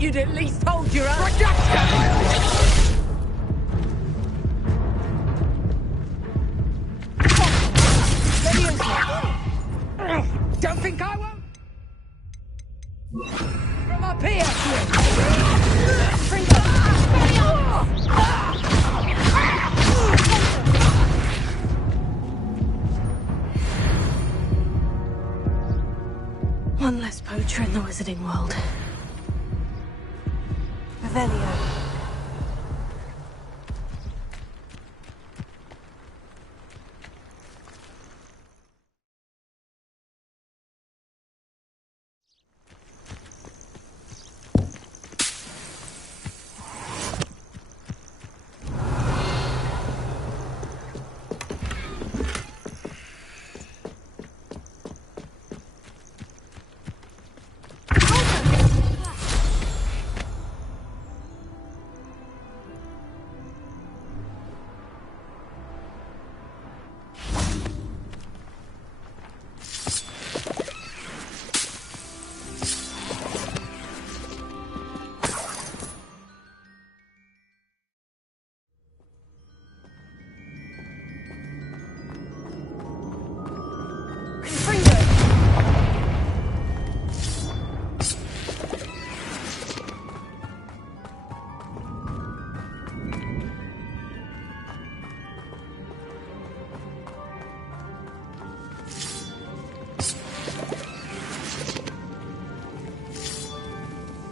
You'd at least hold your own. Don't think I won't. From up here. One less poacher in the wizarding world. Revelio.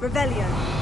Revelio.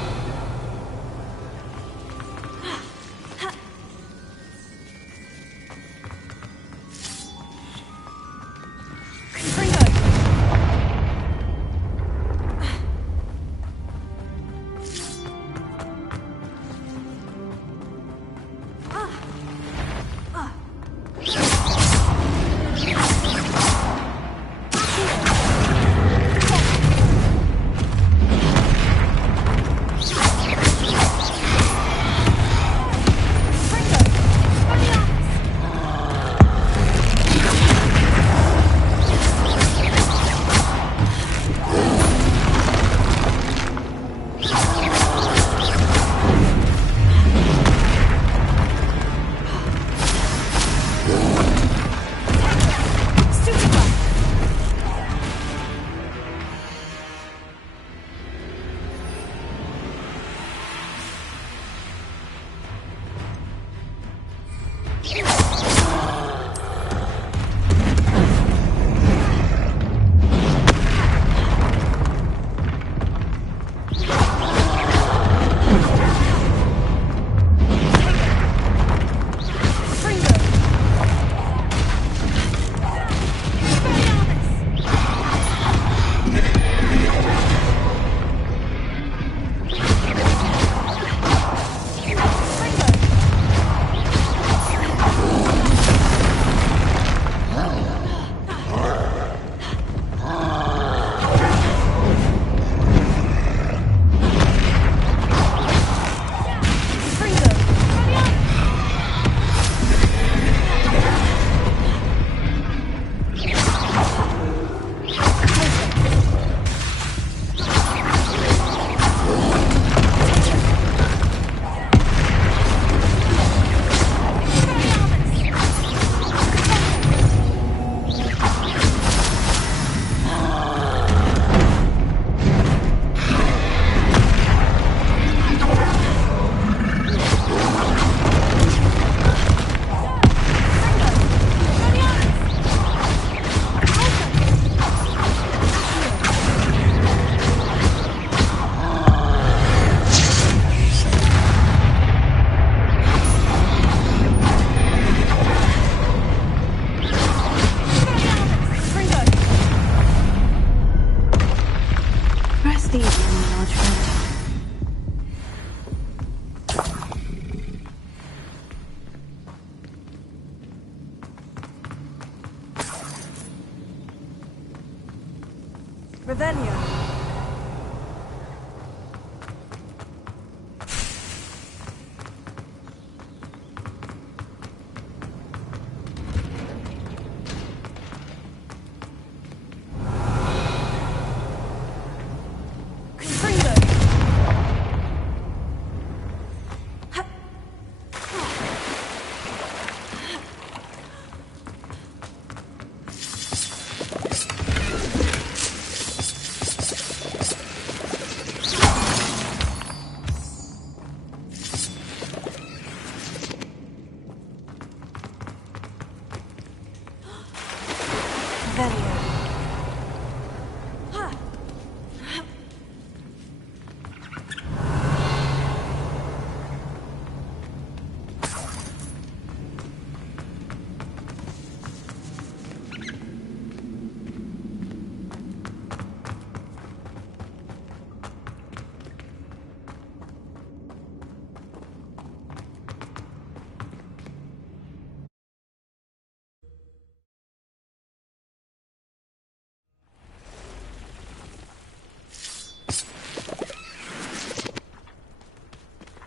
Revelio.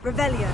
Revelio.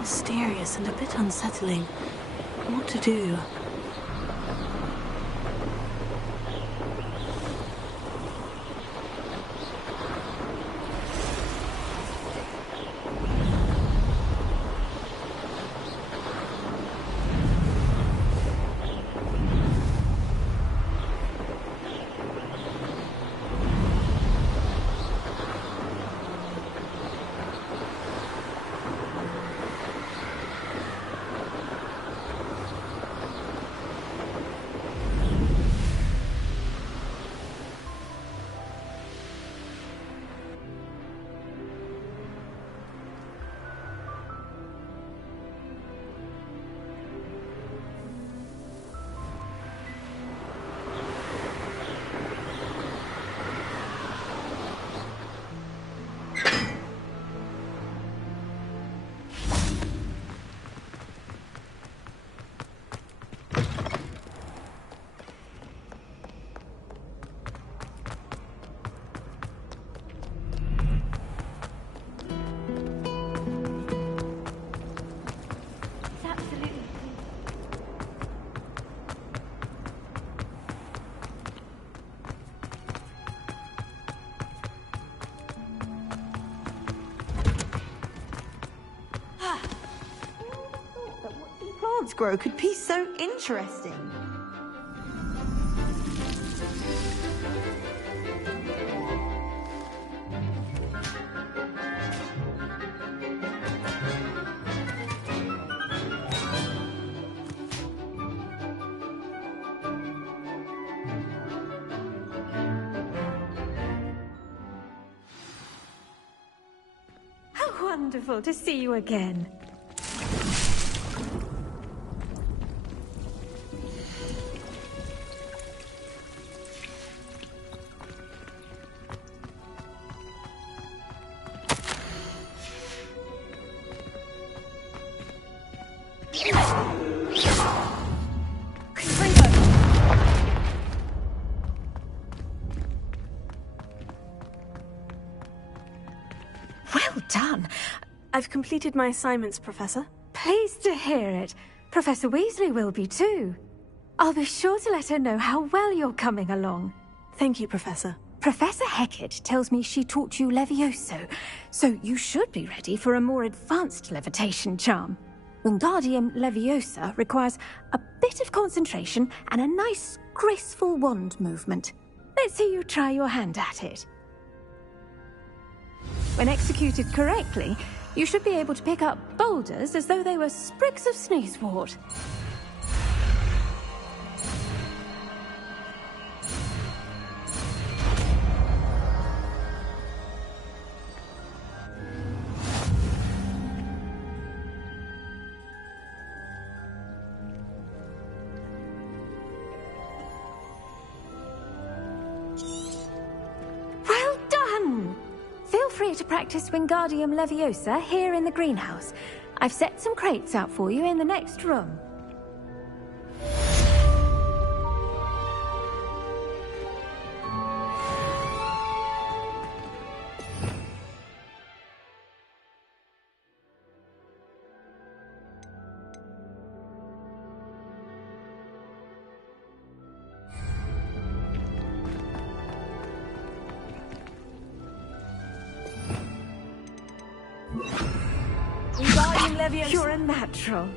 Mysterious and a bit unsettling. What to do? Grow could be so interesting. How wonderful to see you again. Well done. I've completed my assignments, Professor. Pleased to hear it. Professor Weasley will be too. I'll be sure to let her know how well you're coming along. Thank you, Professor. Professor Hecat tells me she taught you Levioso, so you should be ready for a more advanced levitation charm. Wingardium Leviosa requires a bit of concentration and a nice, graceful wand movement. Let's see you try your hand at it. When executed correctly, you should be able to pick up boulders as though they were sprigs of sneezewort. Well done! Feel free to practice Wingardium Leviosa here in the greenhouse. I've set some crates out for you in the next room. Wingardium Leviosa. You're a natural.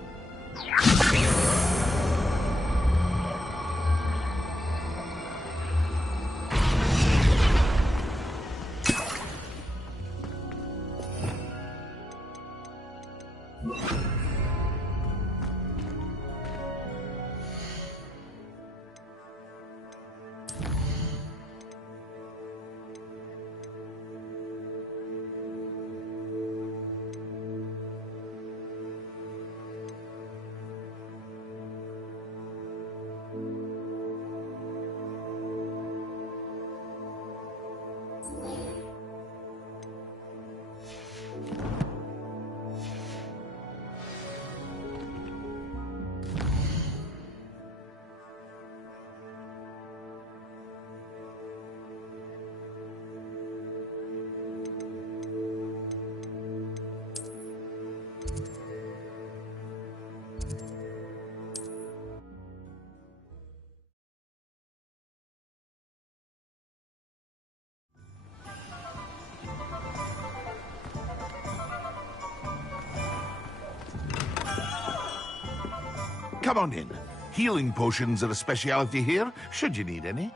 Come on in. Healing potions are a speciality here, should you need any.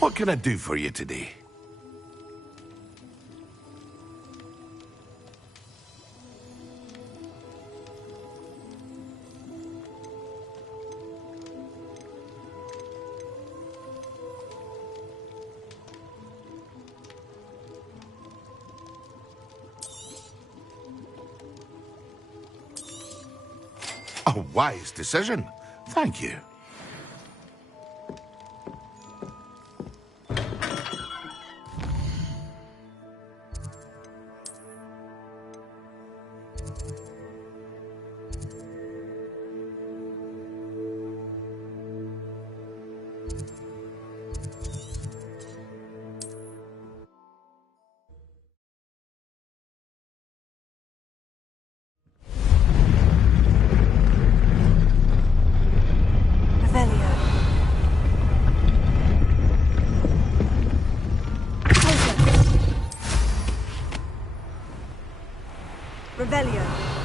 What can I do for you today? A wise decision. Thank you. Revelio.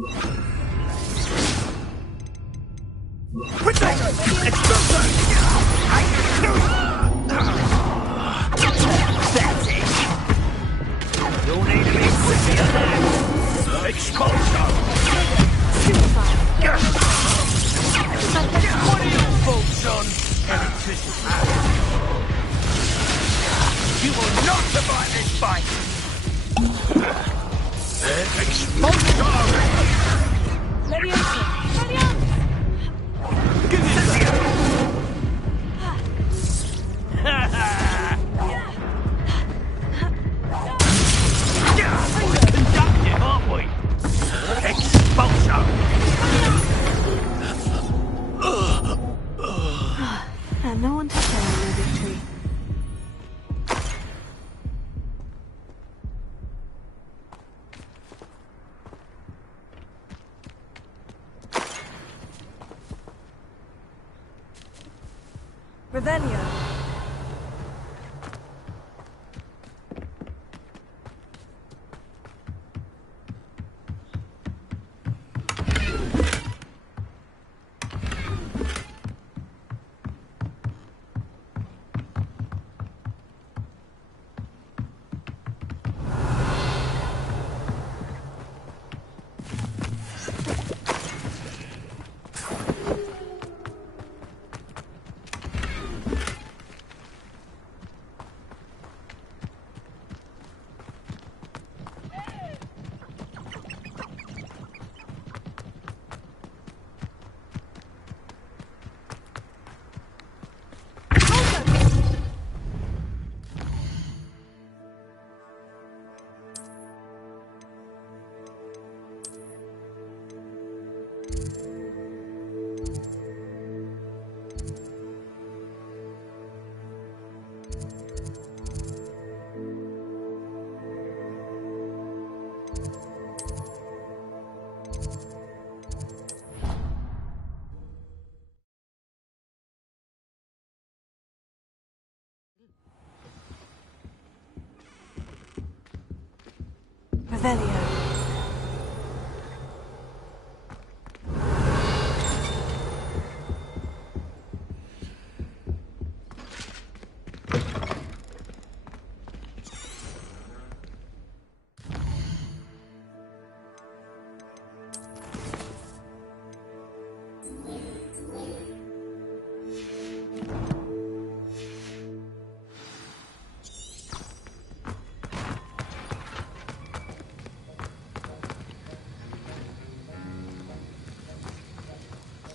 That's it. You'll need to be quicker than that. Expulsion. What are your thoughts on electricity? You will not survive this fight. Expulsion. Leviosa! Leviosa! Give it to you. Conductive, aren't we? Expulsion. And no one to share in their victory. Revelio. Revelio.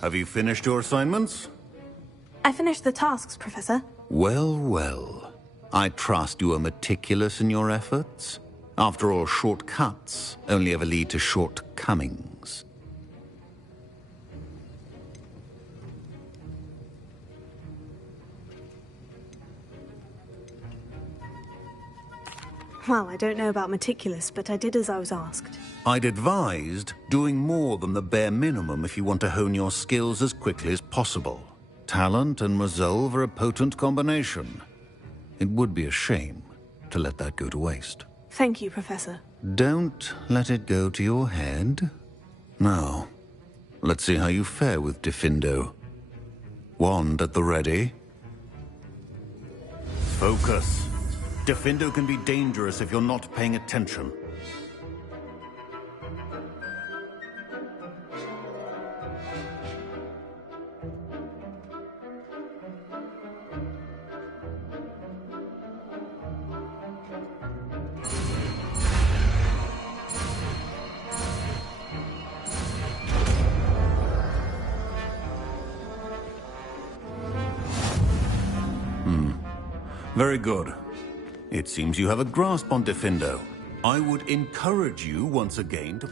Have you finished your assignments? I finished the tasks, Professor. Well, well. I trust you are meticulous in your efforts. After all, shortcuts only ever lead to shortcomings. Well, I don't know about meticulous, but I did as I was asked. I'd advised doing more than the bare minimum if you want to hone your skills as quickly as possible. Talent and resolve are a potent combination. It would be a shame to let that go to waste. Thank you, Professor. Don't let it go to your head. Now, let's see how you fare with Diffindo. Wand at the ready. Focus. Diffindo can be dangerous if you're not paying attention. Very good. It seems you have a grasp on Diffindo. I would encourage you once again to...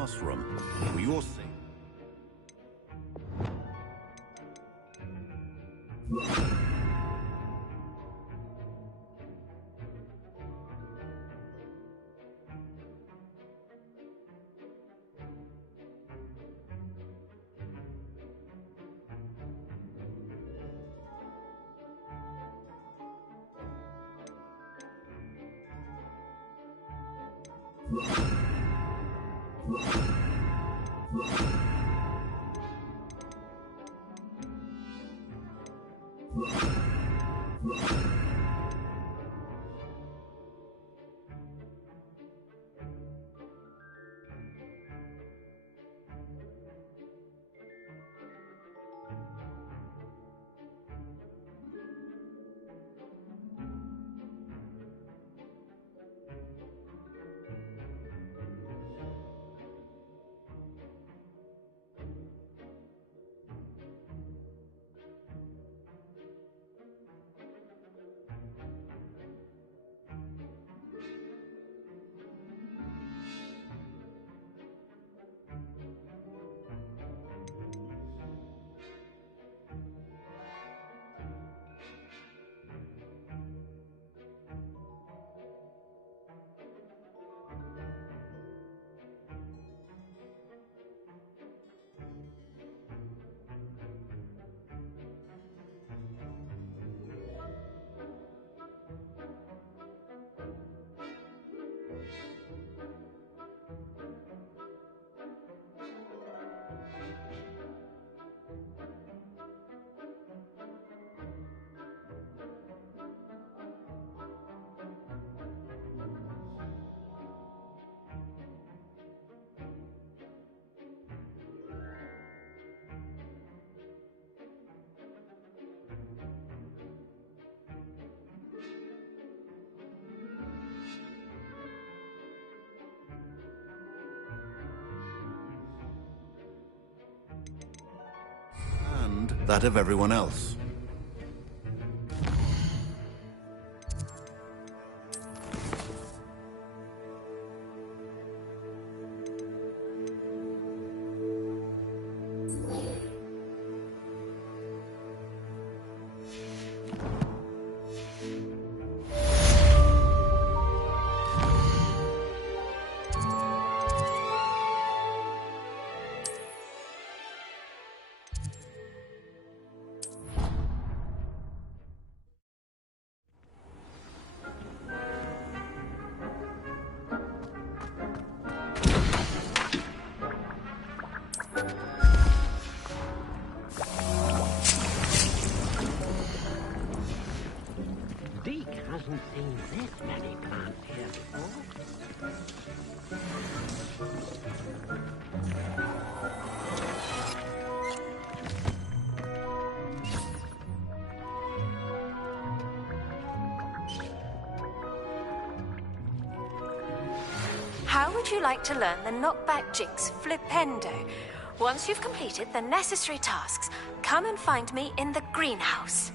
classroom. For your sake. And that of everyone else. Deke hasn't seen this many plants here before. How would you like to learn the knockback jinx flipendo? Once you've completed the necessary tasks, come and find me in the greenhouse.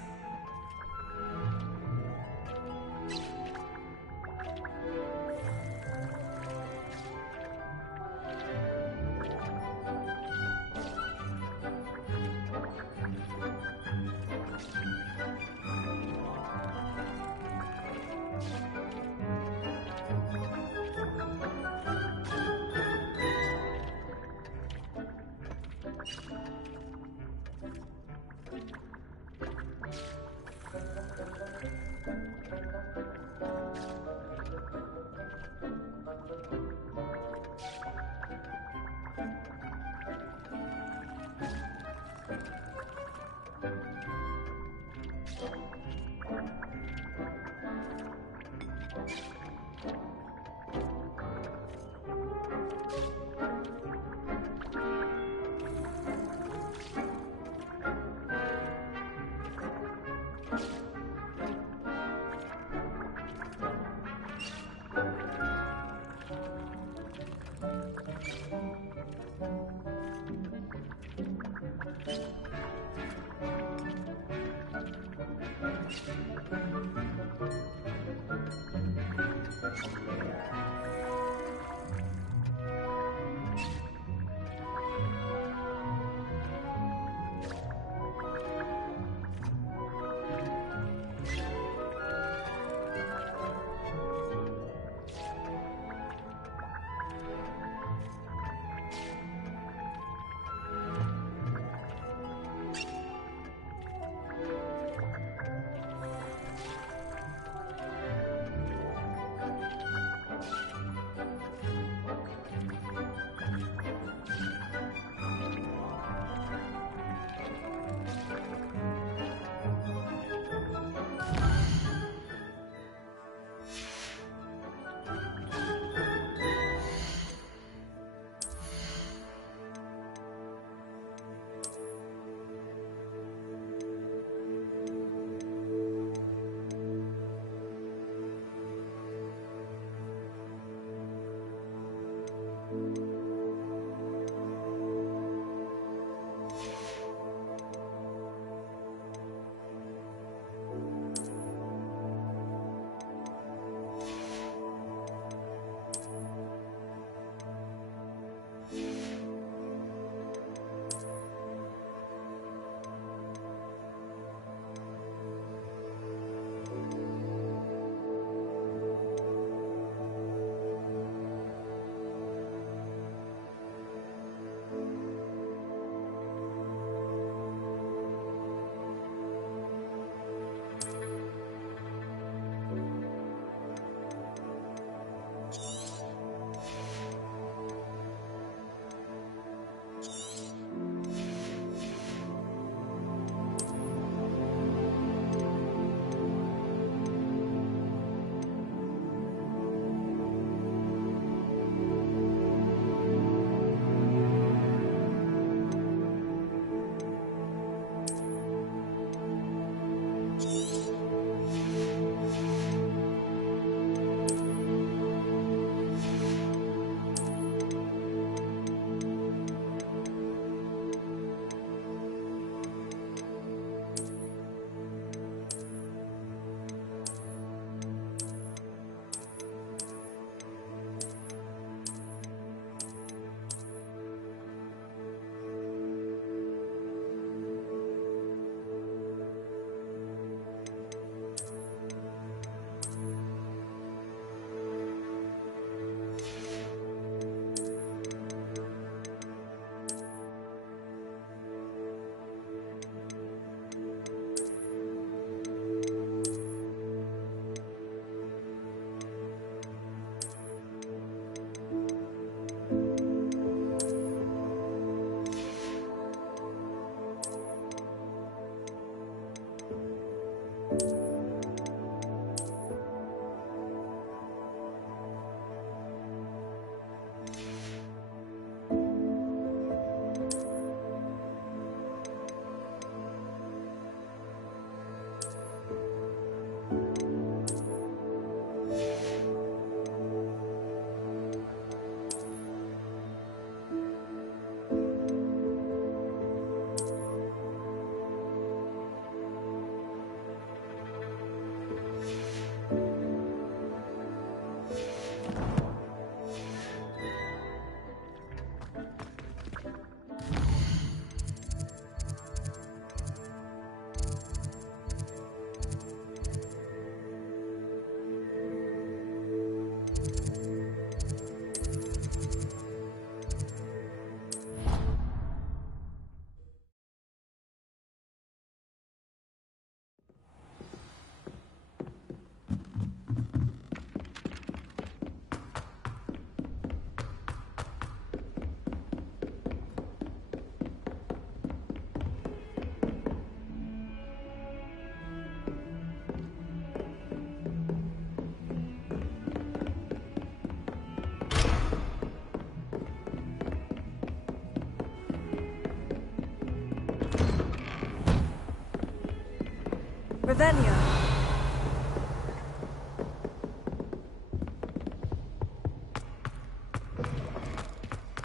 Revelio.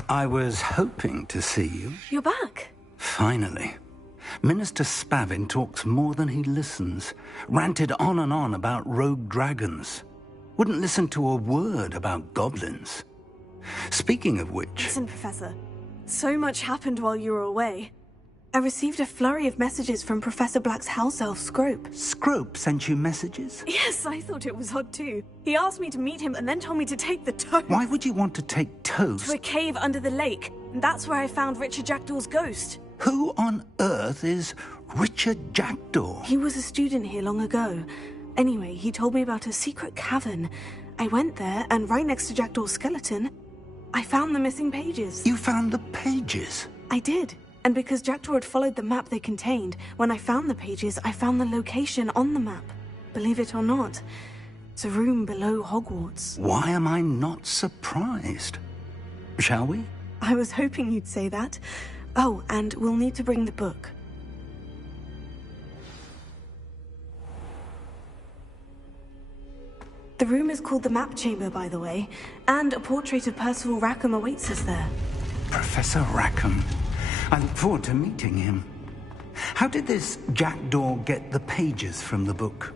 I was hoping to see you. You're back. Finally. Minister Spavin talks more than he listens. Ranted on and on about rogue dragons. Wouldn't listen to a word about goblins. Speaking of which... Listen, Professor. So much happened while you were away. I received a flurry of messages from Professor Black's house elf, Scrope. Scrope sent you messages? Yes, I thought it was odd too. He asked me to meet him and then told me to take the toast. Why would you want to take toast? To a cave under the lake. And that's where I found Richard Jackdaw's ghost. Who on earth is Richard Jackdaw? He was a student here long ago. Anyway, he told me about a secret cavern. I went there, and right next to Jackdaw's skeleton, I found the missing pages. You found the pages? I did. And because Jackdaw had followed the map they contained, when I found the pages, I found the location on the map. Believe it or not, it's a room below Hogwarts. Why am I not surprised? Shall we? I was hoping you'd say that. Oh, and we'll need to bring the book. The room is called the Map Chamber, by the way, and a portrait of Percival Rackham awaits us there. Professor Rackham. I look forward to meeting him. How did this Jackdaw get the pages from the book?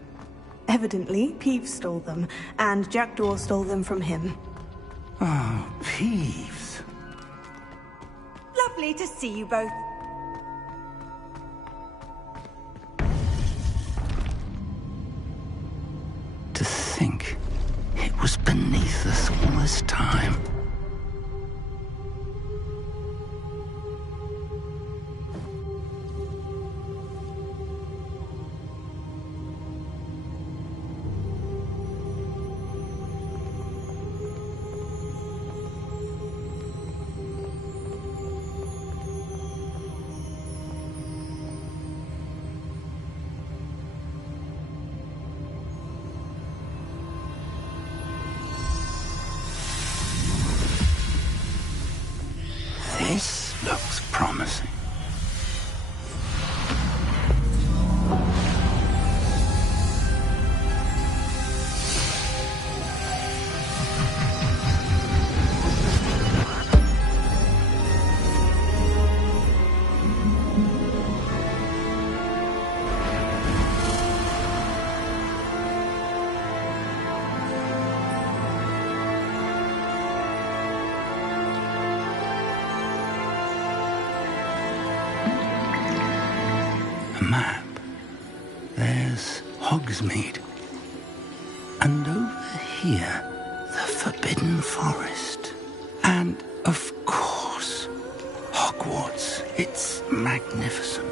Evidently, Peeves stole them, and Jackdaw stole them from him. Oh, Peeves. Lovely to see you both. To think it was beneath us all this time. This looks promising. Map. There's Hogsmeade. And over here, the Forbidden Forest. And, of course, Hogwarts. It's magnificent.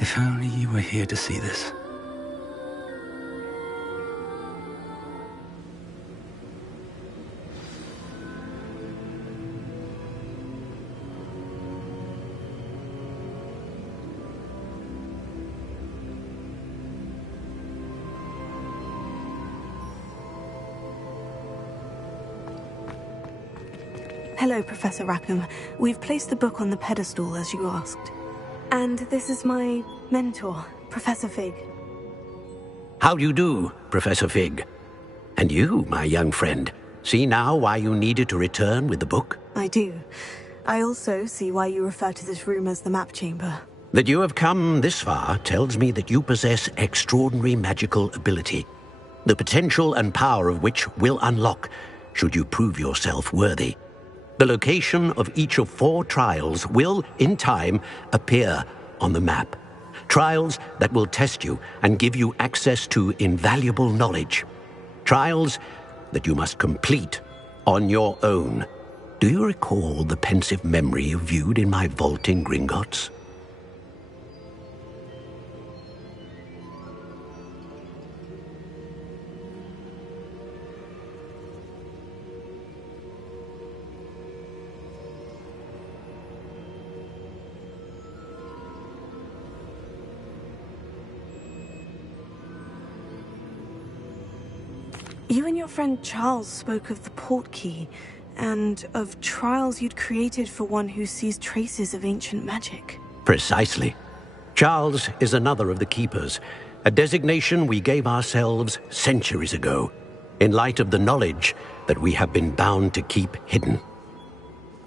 If only you were here to see this. Hello, Professor Rackham. We've placed the book on the pedestal as you asked. And this is my mentor, Professor Fig. How do you do, Professor Fig? And you, my young friend, see now why you needed to return with the book? I do. I also see why you refer to this room as the Map Chamber. That you have come this far tells me that you possess extraordinary magical ability, the potential and power of which will unlock, should you prove yourself worthy. The location of each of 4 trials will, in time, appear on the map. Trials that will test you and give you access to invaluable knowledge. Trials that you must complete on your own. Do you recall the pensive memory you viewed in my vault in Gringotts? You and your friend Charles spoke of the port key, and of trials you'd created for one who sees traces of ancient magic. Precisely. Charles is another of the Keepers, a designation we gave ourselves centuries ago, in light of the knowledge that we have been bound to keep hidden.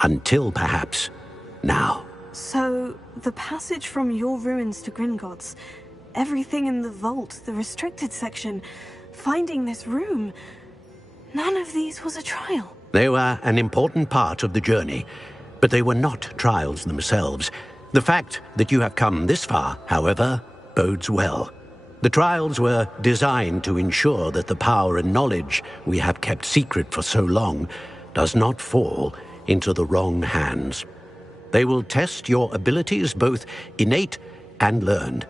Until, perhaps, now. So, the passage from your ruins to Gringotts, everything in the vault, the restricted section, finding this room, none of these was a trial. They were an important part of the journey, but they were not trials themselves. The fact that you have come this far, however, bodes well. The trials were designed to ensure that the power and knowledge we have kept secret for so long does not fall into the wrong hands. They will test your abilities, both innate and learned.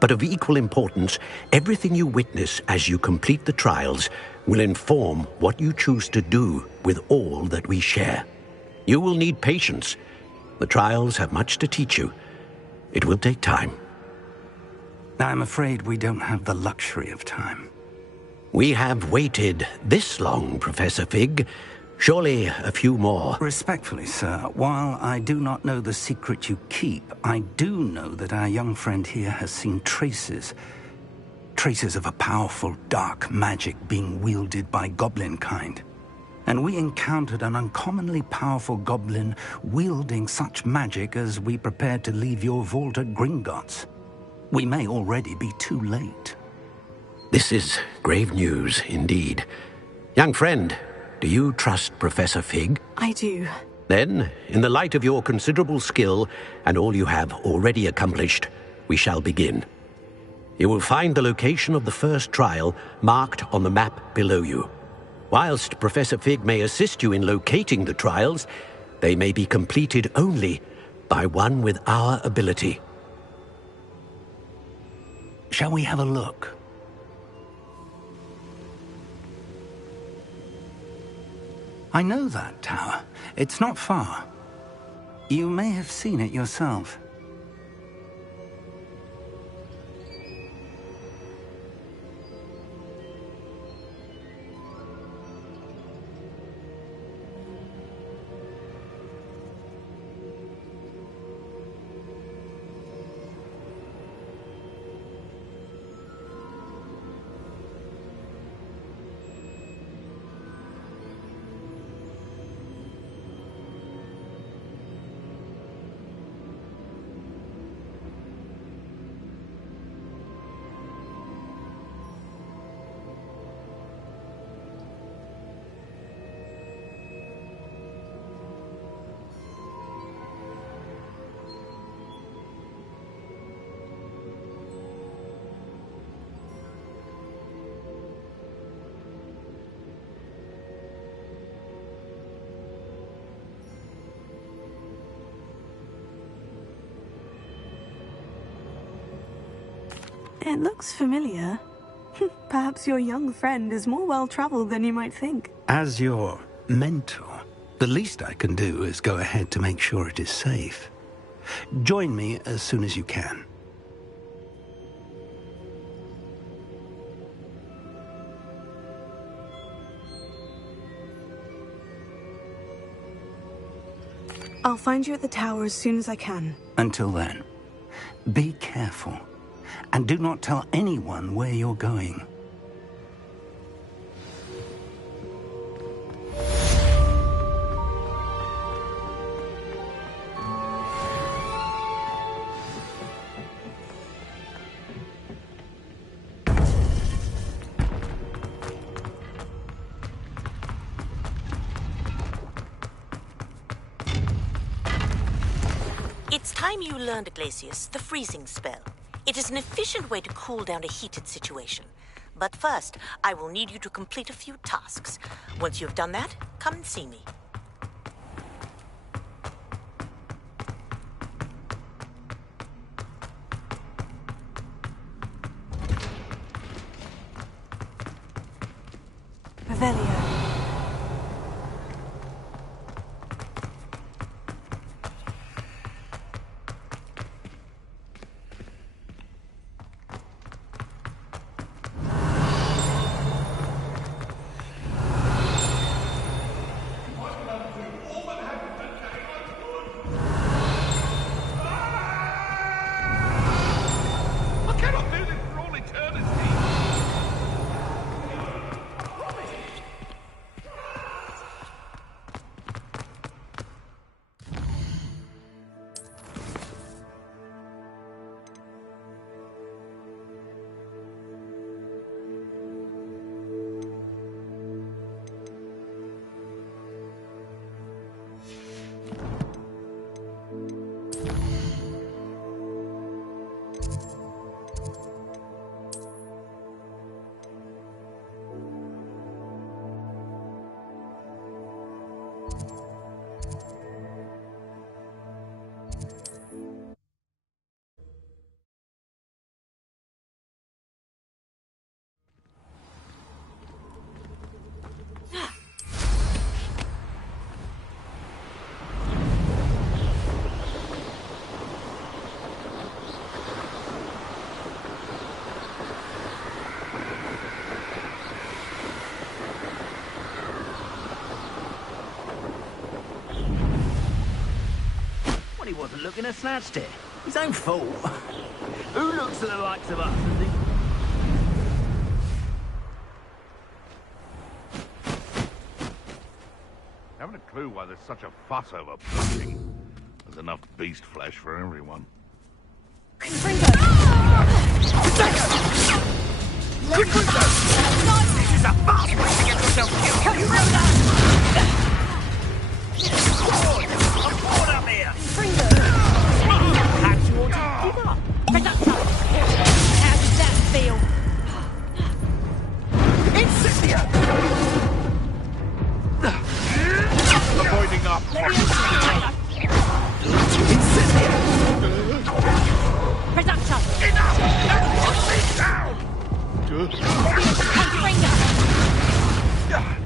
But of equal importance, everything you witness as you complete the trials will inform what you choose to do with all that we share. You will need patience. The trials have much to teach you. It will take time. I'm afraid we don't have the luxury of time. We have waited this long, Professor Fig. Surely a few more. Respectfully, sir, while I do not know the secret you keep, I do know that our young friend here has seen traces of a powerful dark magic being wielded by goblin kind. And we encountered an uncommonly powerful goblin wielding such magic as we prepared to leave your vault at Gringotts. We may already be too late. This is grave news indeed. Young friend, do you trust Professor Fig? I do. Then, in the light of your considerable skill and all you have already accomplished, we shall begin. You will find the location of the first trial marked on the map below you. Whilst Professor Fig may assist you in locating the trials, they may be completed only by one with our ability. Shall we have a look? I know that tower. It's not far. You may have seen it yourself. It looks familiar. Perhaps your young friend is more well-traveled than you might think. As your mentor, the least I can do is go ahead to make sure it is safe. Join me as soon as you can. I'll find you at the tower as soon as I can. Until then, be careful. And do not tell anyone where you're going. It's time you learned, Glacius, the freezing spell. It is an efficient way to cool down a heated situation. But first, I will need you to complete a few tasks. Once you've done that, come and see me. Revelio. wasn't looking and snatched it. His own fault. Who looks at the likes of us and thinks... Haven't a clue why there's such a fuss over poaching. There's enough beast flesh for everyone. Confringo! Confringo! This is a fast way to get yourself killed! Confringo! I'm bored up here! Confringo! Perhaps you ought to give up. Reducto! How does that feel? Incendia! Avoiding up! Incendia! Reducto! Enough! Now put me down! Confringo!